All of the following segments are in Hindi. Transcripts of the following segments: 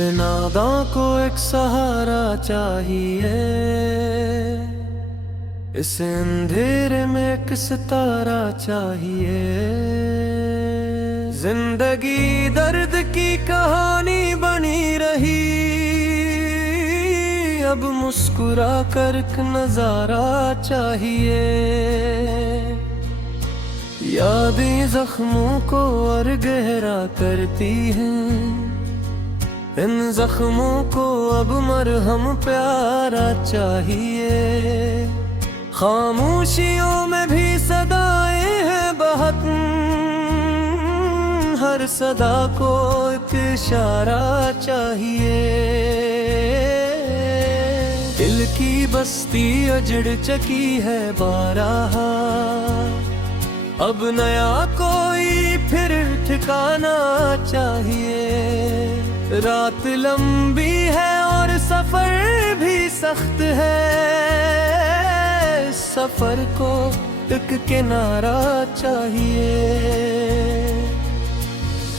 दिल नादां को एक सहारा चाहिए, इस अंधेरे में एक सितारा चाहिए। जिंदगी दर्द की कहानी बनी रही, अब मुस्कुरा कर एक नजारा चाहिए। यादें जख्मों को और गहरा करती हैं, इन जख्मों को अब मरहम प्यारा चाहिए। खामोशियों में भी सदाएं हैं बहुत, हर सदा को एक इशारा चाहिए। दिल की बस्ती अजड़ चकी है बारहा, अब नया कोई फिर ठिकाना चाहिए। रात लंबी है और सफर भी सख्त है, सफर को एक किनारा चाहिए।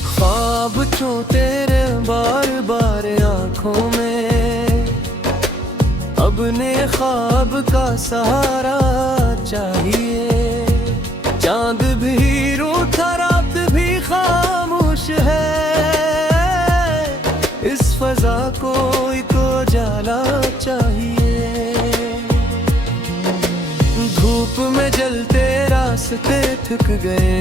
ख्वाब क्यों तेरे बार बार आंखों में, अब ने ख्वाब का सहारा चाहिए। चांद भी रूठा रात भी खामोश है, इस फजा को एक उजाला चाहिए। धूप में जलते रास्ते थक गए,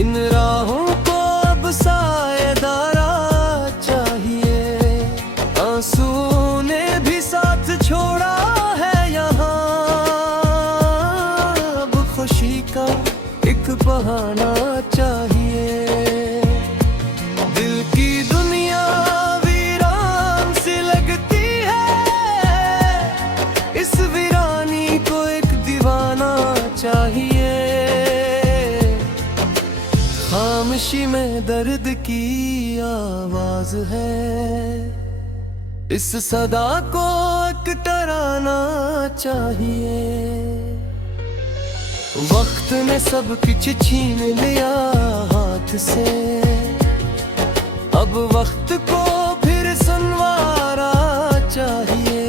इन राहों को अब साएदारा चाहिए। आंसुओं ने भी साथ छोड़ा है यहाँ, अब खुशी का एक बहाना चाहिए। दिल की दुनिया वीरान सी लगती है, इस वीरानी को एक दीवाना चाहिए। खामोशी में दर्द की आवाज है, इस सदा को एक तराना चाहिए। वक्त ने सब कुछ छीन लिया हाथ से, अब वक्त को फिर संवारा चाहिए।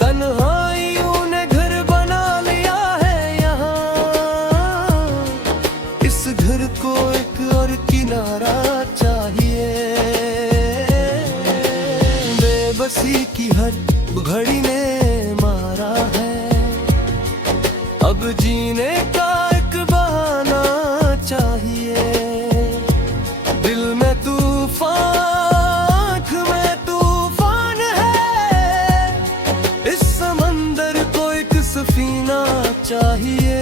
तन्हाइयों ने घर बना लिया है यहाँ, इस घर को एक और किनारा चाहिए। बेबसी की हर घड़ी ने मारा है, अब जीने का एक बहाना चाहिए। दिल में तूफान, आँख में तूफान है, इस समंदर को एक सफीना चाहिए।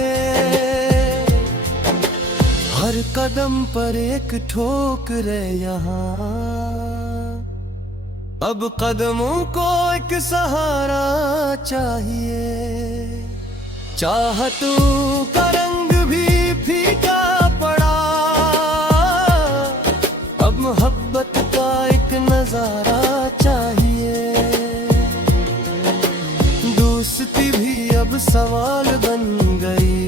हर कदम पर एक ठोकर है यहाँ, अब कदमों को एक सहारा चाहिए। चाहतों का रंग भी फीका पड़ा, अब मोहब्बत का एक नजारा चाहिए। दोस्ती भी अब सवाल बन गई,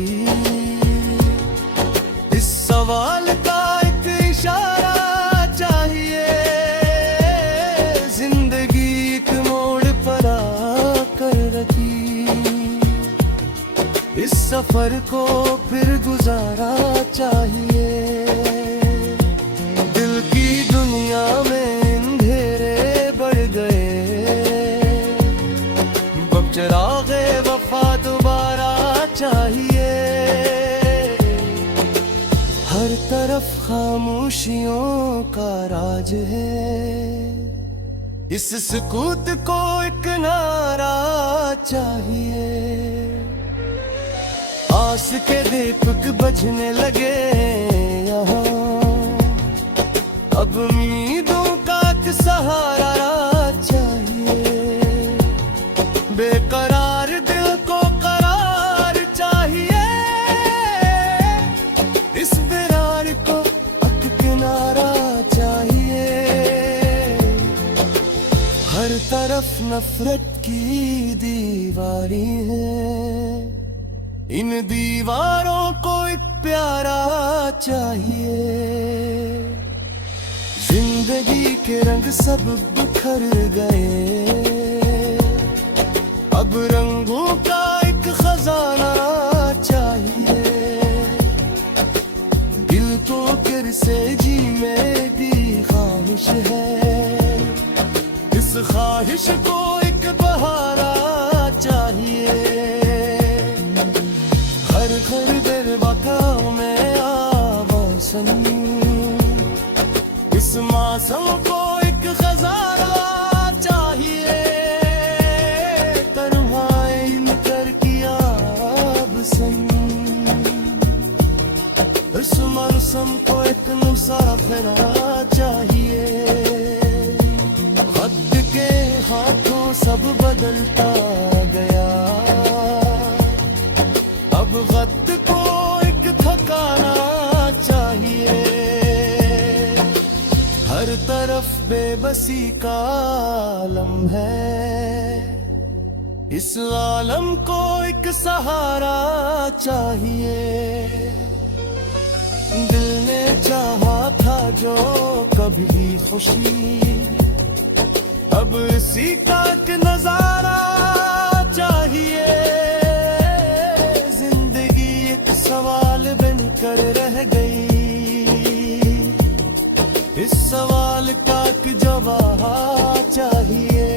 इस सवाल का एक इशारा चाहिए। जिंदगी एक मोड़ पर आकर रखी, इस सफर को फिर गुजारा चाहिए। दिल की दुनिया में अंधेरे बढ़ गए, अब चिरागे वफा दोबारा चाहिए। हर तरफ खामोशियों का राज है, इस सुकूत को एक नारा चाहिए। आस के दीपक बजने लगे यहाँ, अब उम्मीदों का एक सहारा चाहिए। बेकरार दिल को करार चाहिए, इस विरार को एक किनारा चाहिए। हर तरफ नफरत की दीवारी है, इन दीवारों को एक प्यारा चाहिए। के रंग सब बिखर गए, अब रंगों का एक खजाना चाहिए। दिल को फिर से जीने की ख्वाहिश है, इस ख्वाहिश को एक बहारा चाहिए। हर घर बेरवका में आवासन, इस मौसम को एक खजाना चाहिए। करवाए कर किया बसन, इस मौसम को एक मुसाफिरा चाहिए। खत के हाथों सब बदलता गया, अब खत को एक ठिकाना चाहिए। हर तरफ बेबसी का आलम है, इस आलम को एक सहारा चाहिए। दिल ने चाहा था जो कभी खुशी, अब इसी का एक नजारा चाहिए। जिंदगी एक सवाल बनकर रह गई, इस सवाल का एक जवाब चाहिए।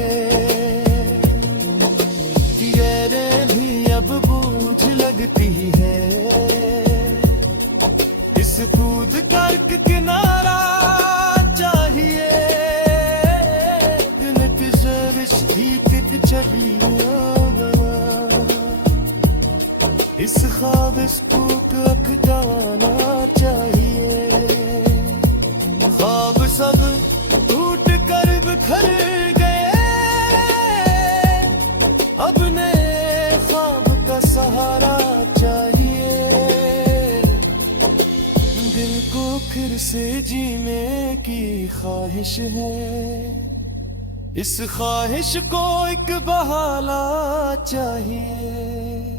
गहरे भी अब बूझ लगती है, इस कूद का एक किनारा चाहिए। दिल की सर्विस ठीक चली इस ख्वाबिश को अखटाना चाहिए। ख्वाब सब टूट कर बिखर गए, अब नए ख्वाब का सहारा चाहिए। दिल को फिर से जीने की ख्वाहिश है, इस ख्वाहिश को एक बहाना चाहिए।